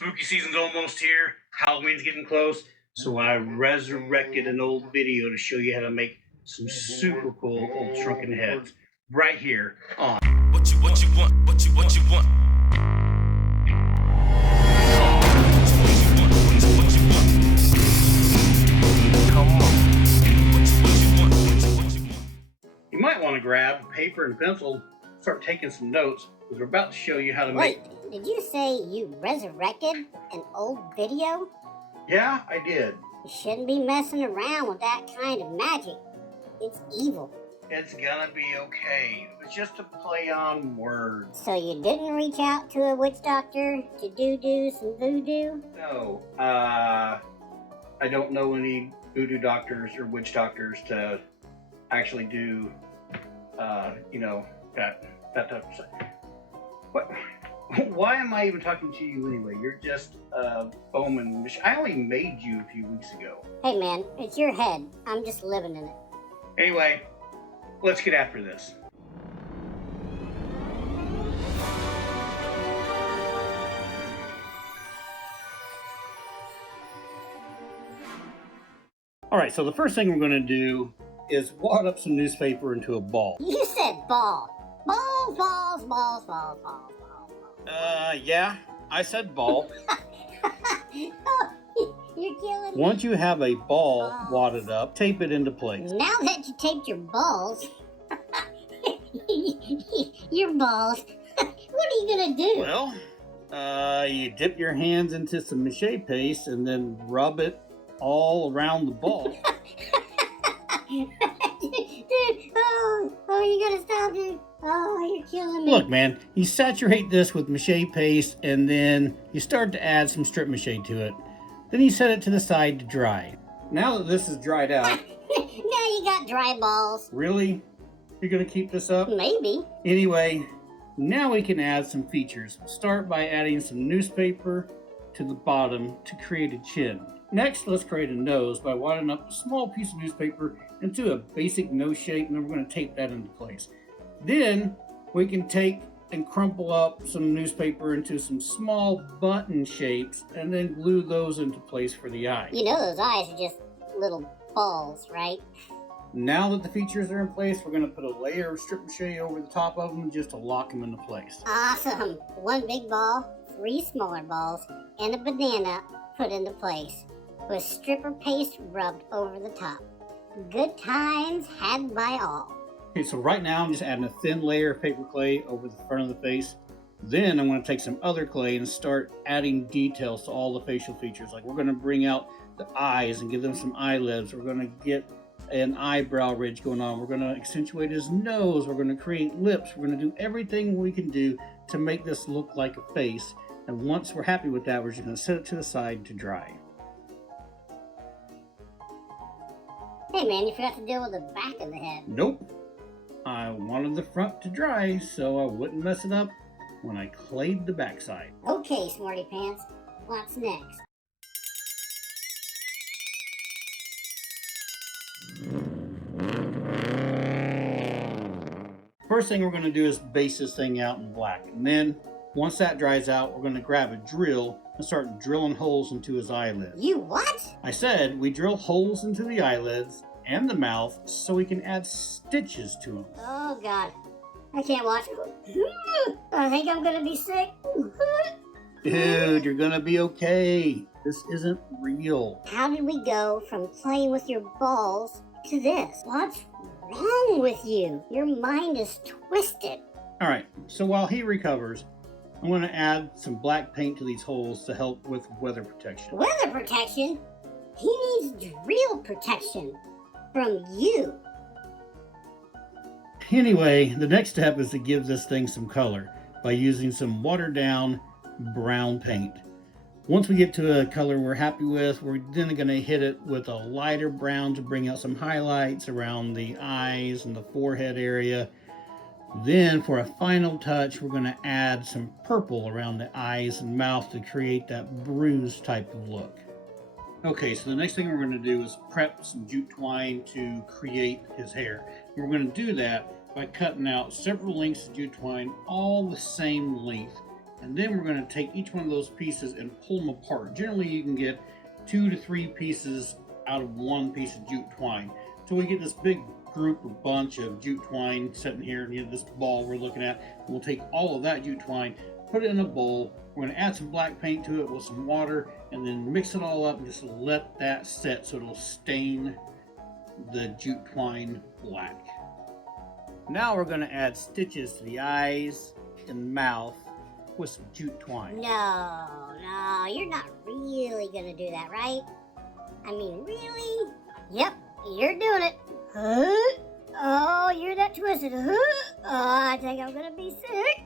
Spooky season's almost here. Halloween's getting close. So I resurrected an old video to show you how to make some super cool old shrunken heads. Right here on What you want. You might want to grab paper and pencil, start taking some notes, because we're about to show you how to make... Wait, did you say you resurrected an old video? Yeah, I did. You shouldn't be messing around with that kind of magic. It's evil. It's gonna be okay. It was just a play on words. So you didn't reach out to a witch doctor to do some voodoo? No, I don't know any voodoo doctors or witch doctors to actually do, that type of stuff. What? Why am I even talking to you anyway? You're just Bowman. I only made you a few weeks ago. Hey man, it's your head. I'm just living in it. Anyway, let's get after this. Alright, so the first thing we're going to do is wad up some newspaper into a ball. You said ball. Balls. Yeah, I said ball. Oh, you're killing me. Once you have a ball wadded up, tape it into place. Now that you taped your balls, your balls, what are you gonna do? Well, you dip your hands into some Mache paste and then rub it all around the ball. Dude, you gotta stop, dude. Oh, you're killing me. Look, man, you saturate this with Mache paste and then you start to add some strip Mache to it. Then you set it to the side to dry. Now that this is dried out... Now you got dry balls. Really? You're gonna keep this up? Maybe. Anyway, now we can add some features. Start by adding some newspaper to the bottom to create a chin. Next, let's create a nose by wadding up a small piece of newspaper into a basic nose shape, and then we're going to tape that into place. Then we can take and crumple up some newspaper into some small button shapes and then glue those into place for the eye. You know those eyes are just little balls, right? Now that the features are in place, we're going to put a layer of strip mache over the top of them just to lock them into place. Awesome. One big ball, 3 smaller balls, and a banana put into place with stripper paste rubbed over the top. Good times had by all. Okay, so right now I'm just adding a thin layer of paper clay over the front of the face. Then I'm going to take some other clay and start adding details to all the facial features. Like we're going to bring out the eyes and give them some eyelids. We're going to get an eyebrow ridge going on. We're going to accentuate his nose. We're going to create lips. We're going to do everything we can do to make this look like a face. And once we're happy with that, we're just going to set it to the side to dry. Hey man, you forgot to deal with the back of the head. Nope. I wanted the front to dry so I wouldn't mess it up when I clayed the backside. Okay, smarty pants. What's next? First thing we're going to do is base this thing out in black. And then once that dries out, we're going to grab a drill and start drilling holes into his eyelids. You what? I said we drill holes into the eyelids and the mouth so we can add stitches to them. Oh god. I can't watch it. I think I'm gonna be sick. Dude, you're gonna be okay. This isn't real. How did we go from playing with your balls to this? What's wrong with you? Your mind is twisted. Alright, so while he recovers, I'm going to add some black paint to these holes to help with weather protection. Weather protection? He needs real protection from you. Anyway, the next step is to give this thing some color by using some watered down brown paint. Once we get to a color we're happy with, we're then going to hit it with a lighter brown to bring out some highlights around the eyes and the forehead area. Then for a final touch, we're going to add some purple around the eyes and mouth to create that bruised type of look. Okay, so the next thing we're going to do is prep some jute twine to create his hair. We're going to do that by cutting out several lengths of jute twine, all the same length, And then we're going to take each one of those pieces and pull them apart. Generally, you can get 2 to 3 pieces out of one piece of jute twine. So we get this big group or bunch of jute twine sitting here, and this ball we're looking at. We'll take all of that jute twine, put it in a bowl. We're going to add some black paint to it with some water, and then mix it all up and just let that set so it'll stain the jute twine black. Now we're going to add stitches to the eyes and mouth with some jute twine. No, you're not really gonna do that, right? I mean, really? Yep, you're doing it. Huh? Oh, you're that twisted. Huh? Oh, I think I'm gonna be sick.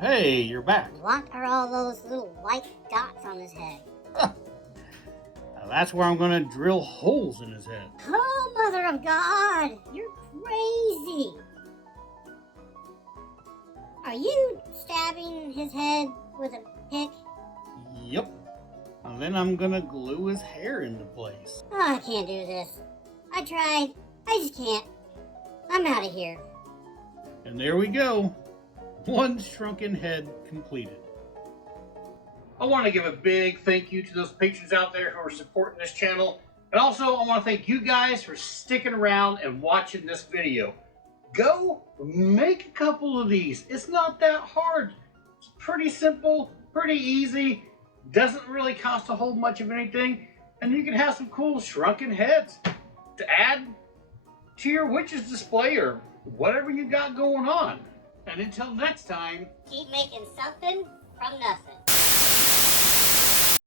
Hey, you're back. What are all those little white dots on his head? Now that's where I'm going to drill holes in his head. Oh, Mother of God, you're crazy. Are you stabbing his head with a pick? Yep. And then I'm going to glue his hair into place. Oh, I can't do this. I tried. I just can't. I'm out of here. And there we go. One shrunken head completed. I want to give a big thank you to those patrons out there who are supporting this channel. And also, I want to thank you guys for sticking around and watching this video. Go make a couple of these. It's not that hard. It's pretty simple, pretty easy. Doesn't really cost a whole much of anything. And you can have some cool shrunken heads to add to your witch's display or whatever you got going on. And until next time, Keep making something from nothing.